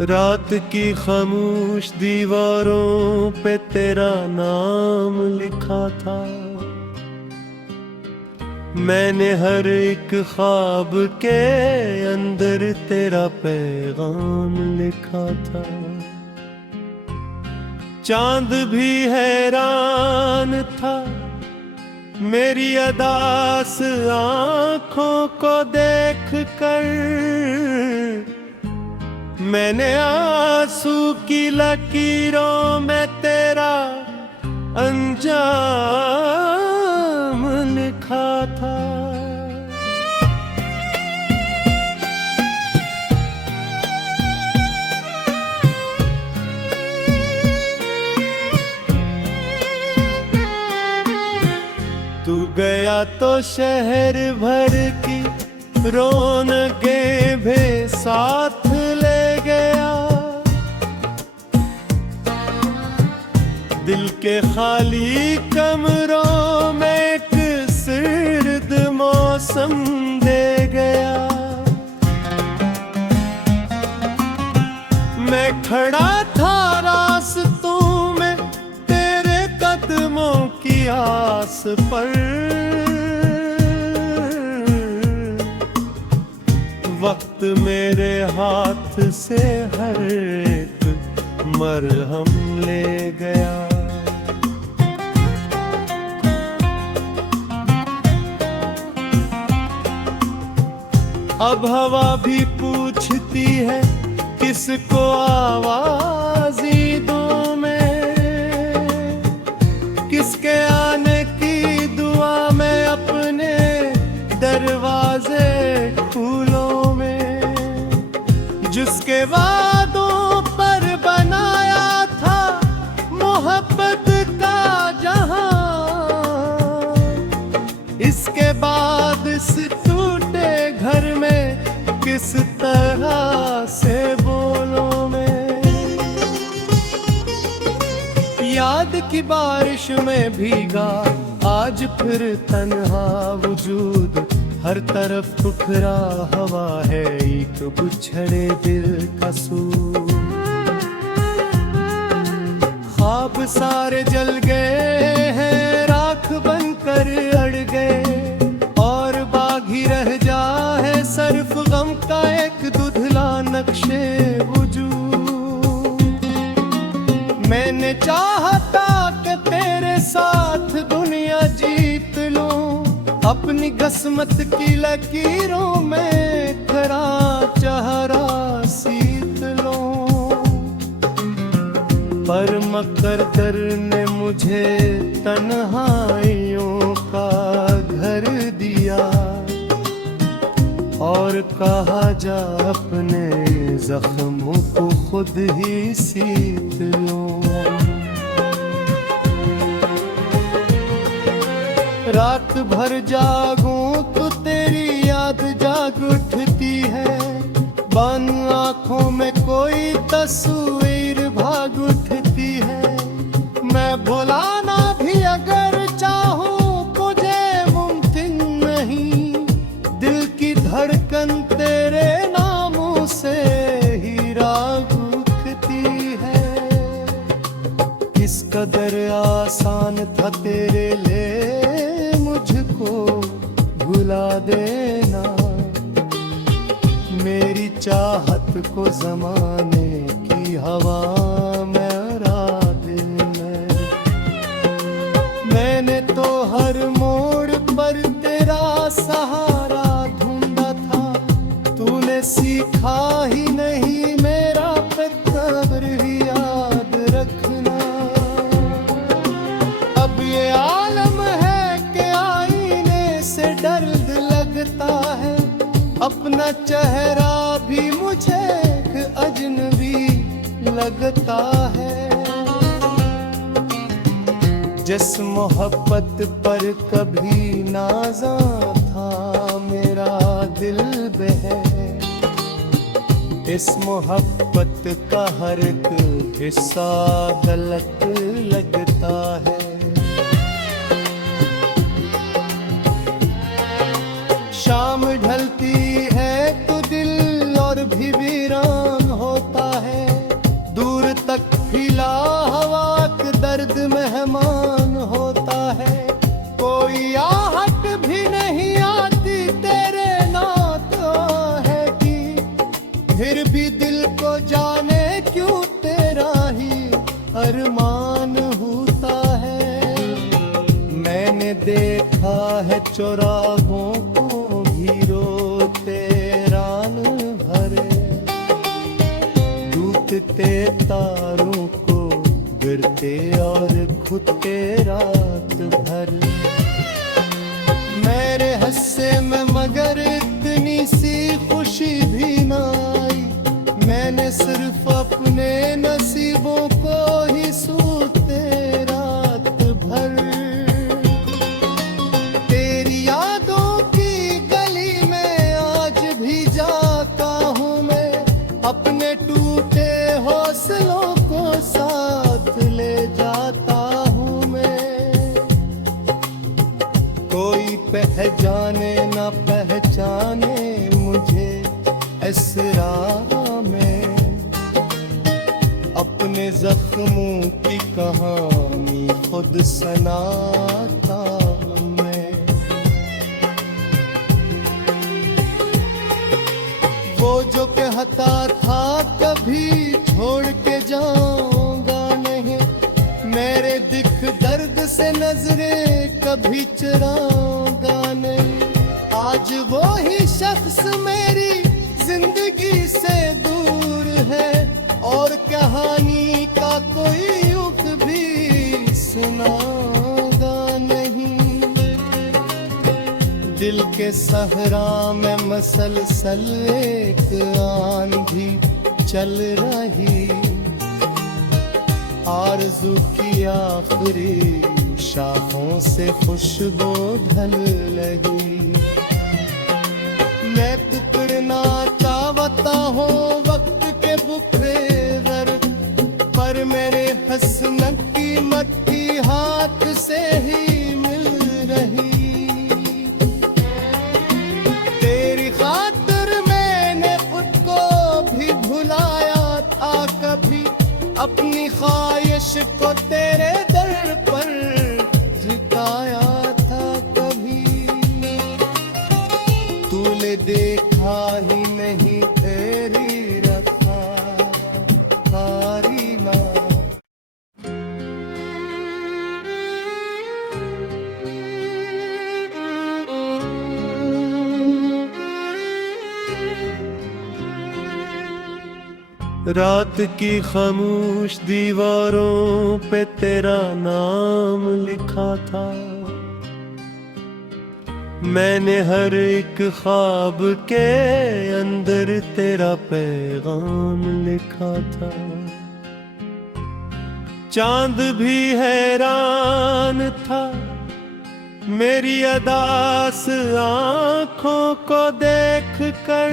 रात की खामोश दीवारों पे तेरा नाम लिखा था। मैंने हर एक ख्वाब के अंदर तेरा पैगाम लिखा था। चांद भी हैरान था मेरी अदास आँखों को देख कर। मैंने आंसू की लकीरों में तेरा अंजाम लिखा था। तू गया तो शहर भर की रौनकें भी साथ ले गया। दिल के खाली कमरों में एक सर्द मौसम दे गया। मैं खड़ा था रास्तों में तेरे कदमों की आस पर। वक्त मेरे हाथ से हर एक मरहम ले गया। अब हवा भी पूछती है किसको आवाज़ी दूं मैं। किसके आने की दुआ मैं अपने दरवाजे फूलों में। जिसके वादों पर बनाया था मोहब्बत का जहां। इसके बाद इस टूटे घर में किस तरह से बोलूं मैं। याद की बारिश में भीगा आज फिर तन्हा वजूद। हर तरफ ठुकरा हवा है एक बिछड़े दिल का सूर। ख्वाब सारे जल गए हैं राख बनकर अड़ गए। और बागी रह जा है सिर्फ गम का एक दुधला नक्शे वजूद। मैंने चाहता कि तेरे साथ दुनिया जीत लूं। अपनी किस्मत की लकीरों में खरा चेहरा सीत लूं। पर मकद्दर ने मुझे तन्हाइयों का घर दिया। और कहा जा अपने जख्मों को खुद ही सीत लो। रात भर जागूं तो तेरी याद जाग उठती है। बंद आँखों में कोई तस्वीर भाग उठती है। मैं भुलाना भी अगर चाहूं मुझे मुमकिन नहीं। दिल की धड़कन तेरे नामों से ही राग उठती है। किस कदर आसान था तेरे लिए मुझको भुला देना। मेरी चाहत को ज़माने की हवा में अरा दिल में। मैंने तो हर मोड़ पर तेरा सहारा ढूंढा था। तूने सीखा ही नहीं मेरा कदर ही याद रखना। अब ये आलम है कि आईने से दर्द लगता है। अपना चेहरा भी मुझे अजनबी लगता है। जिस मोहब्बत पर कभी नाज़ा था मेरा दिल बहे। इस मोहब्बत का हर एक हिस्सा गलत लगता है। शाम ढलती है तो दिल और भी वीरान होता है। अरमान होता है। मैंने देखा है चौराहों को भी रोते रान भरे, टूटते तारों को गिरते और खुदते रात भर। मेरे हस्से में मगर इतनी सी खुशी भी ना आई, मैंने सिर्फ अपने नसीबों को ही सूते रात भर। तेरी यादों की गली में आज भी जाता हूँ मैं, अपने टूटे हौसलों को साथ ले जाता हूँ मैं। कोई पहचाने ना पहचाने मुझे इस राह में, अपने जख्मों की कहानी खुद सुनाता हूँ मैं। वो जो कहता था कभी छोड़ के जाऊंगा नहीं, मेरे दिख दर्द से नजरें कभी चुराऊंगा नहीं। आज वो ही शख्स मेरी जिंदगी से दूर है, और कहानी का कोई युग भी सुनाऊंगा नहीं। दिल के सहरा में मसलसल एक आंधी चल रही, आरज़ू की आखिरी शाखों से खुशबू ढल रही। मैं टुकड़ना चाहता हूँ वक्त के बुखरे घर, पर मेरे हसनत की मट्टी हाथ से ही मिल रही। तेरी खातिर मैंने खुद को भी भुलाया था कभी, अपनी ख्वाहिश को तेरे दर पर झुकाया था कभी। तूने देखा ही नहीं तेरी रखा हारी ना। रात की खामोश दीवारों पे तेरा नाम लिखा था, मैंने हर एक ख्वाब के अंदर तेरा पैगाम लिखा था। चांद भी हैरान था मेरी अदास आँखों को देख कर,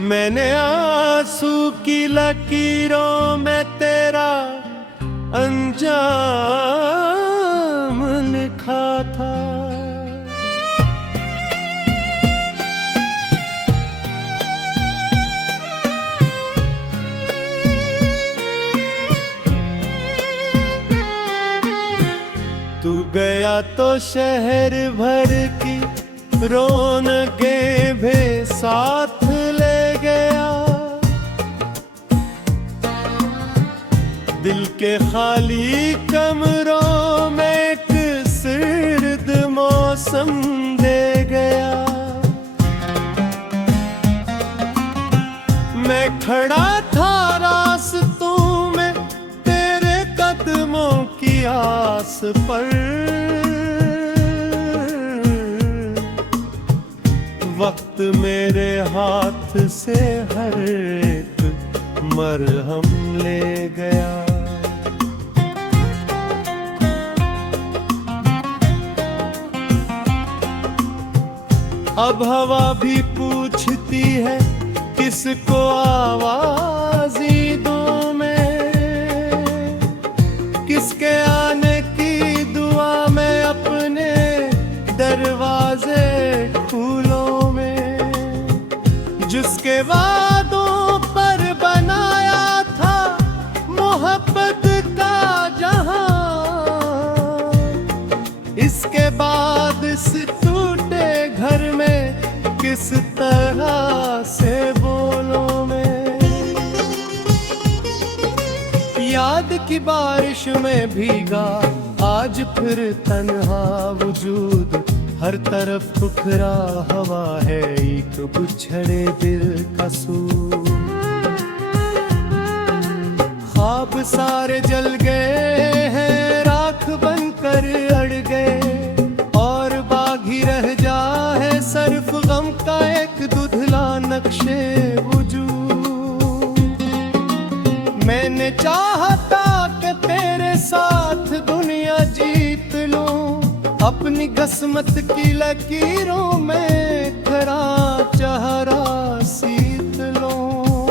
मैंने आंसू की लकीरों में तेरा अंजाम लिखा था। तू गया तो शहर भर की रौनकें भी साथ ले गया, दिल के खाली कमरों में एक सर्द मौसम दे गया। मैं खड़ा था रास्तों में तेरे कदमों की आस पर, वक्त मेरे हाथ से हर एक मरहम ले गया। अब हवा भी पूछती है किसको आवाज़ी दूं मैं, किसके आने की दुआ में अपने दरवाजे फूलों में, जिसके वादों पर बनाया था मोहब्बत का जहां, इसके बाद इस टूटे घर में किस तरह से बोलूं मैं। याद की बारिश में भीगा आज फिर तन्हा वजूद, हर तरफ ठुकरा हवा है एक बिछड़े दिल का सूर। ख्वाब सारे जल गए हैं राख बनकर अड़ गए, और बागी रह जा है सिर्फ गम का एक दुधला नक्शे वजूद। मैंने चाहता कि तेरे साथ दुनिया जीत लूं, अपनी किस्मत की लकीरों में खरा चेहरा सीत लूं,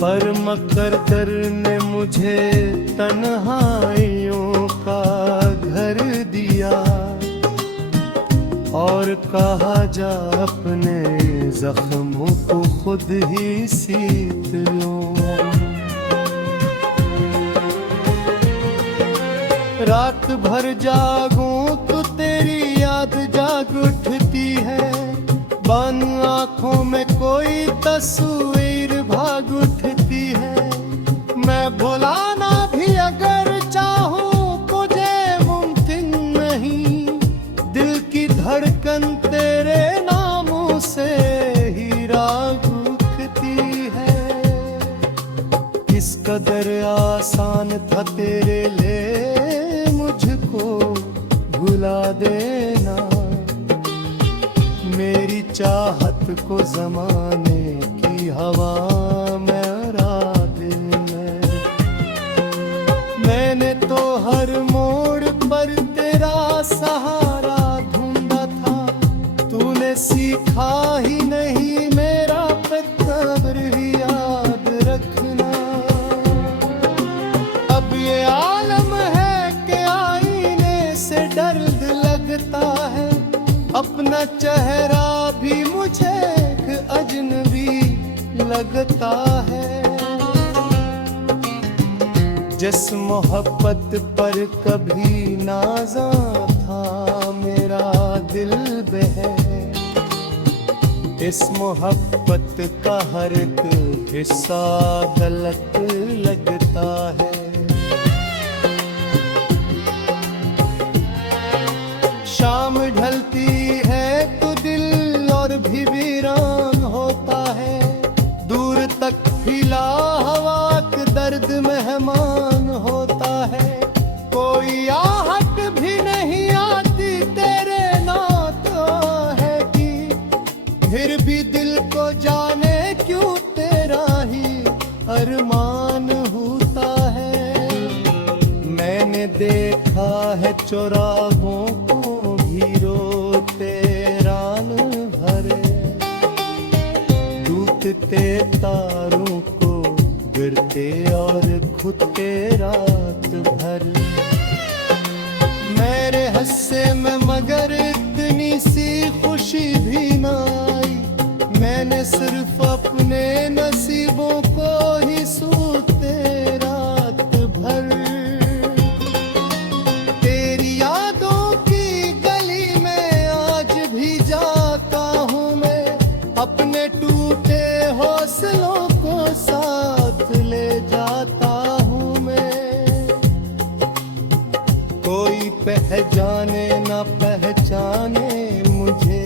पर मकद्दर ने मुझे तन्हाइयों का घर दिया, और कहा जा अपने जख्मों को खुद ही सीत लो। रात भर जागूं तो तेरी याद जाग उठती है, बंद आँखों में कोई तस्वीर भाग उठती है। मैं भुलाना भी अगर चाहूं मुझे मुमकिन नहीं, दिल की धड़कन तेरे नामों से ही राग उठती है। किस कदर आसान था तेरे लिए मुझको भुला देना, मेरी चाहत को जमाने की हवा में उड़ा देना। मैंने तो हर मोड़ पर तेरा सहारा ढूंढा था, तूने सीखा ही नहीं मेरा कद्र ही याद रखना। अब ये आलम है कि आईने से दर्द लगता है, अपना चेहरा भी मुझे अजनबी लगता है। जिस मोहब्बत पर कभी नाज़ा था मेरा दिल बहे, इस मोहब्बत का हर एक हिस्सा गलत लगता है। शाम ढलती है तो दिल और भी वीरान होता है, दूर तक फैला हवा का दर्द मेहमान होता है। कोई आहट भी नहीं आती तेरे नात है कि, फिर भी दिल को जाने क्यों तेरा ही अरमान होता है। मैंने देखा है चौराहों को भी रोते रान भरे, टूटते तारों को गिरते और खुदते रात भर। मेरे हस्से में मगर इतनी सी खुशी भी ना आई, मैंने सिर्फ अपने नसीबों को ही सूते रात भर। तेरी यादों की गली में आज भी जाता हूँ मैं, अपने टूटे हौसलों को साथ ले जाता हूँ मैं। कोई पहचाने ना पहचाने मुझे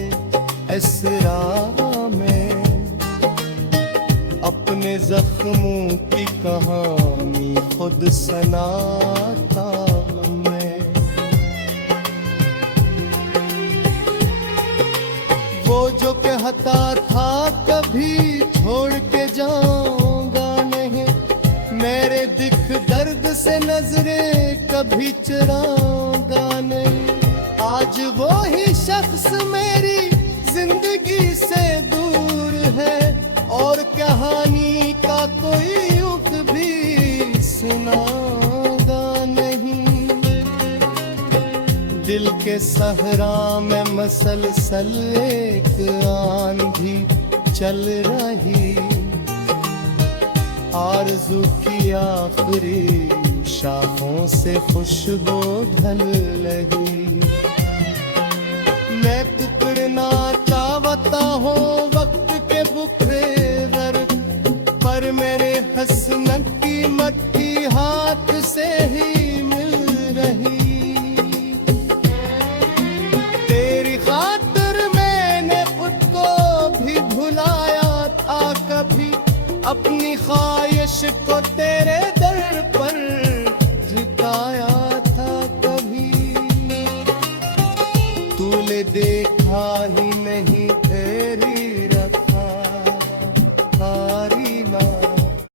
इस राह में, अपने जख्मों की कहानी खुद सुनाता मैं। वो जो कहता था कभी छोड़ के जाऊंगा नहीं, मेरे दिख दर्द से नजरें कभी चुराऊंगा नहीं। आज वो ही शख्स मेरी जिंदगी से दूर है, और कहानी का कोई युग भी सुनाऊंगा नहीं। दिल के सहरा में मसलसल एक आंधी चल रही, आरज़ू की आखिरी शाखों से खुशबू ढल लगी। मैं टुकड़ना चाहता हूँ वक्त के बुखरे दर पर, मेरे हसनत की मट्टी हाथ से ही मिल रही। तेरी खातिर मैंने खुद को भी भुलाया था कभी, अपनी ख्वाहिश को तेरे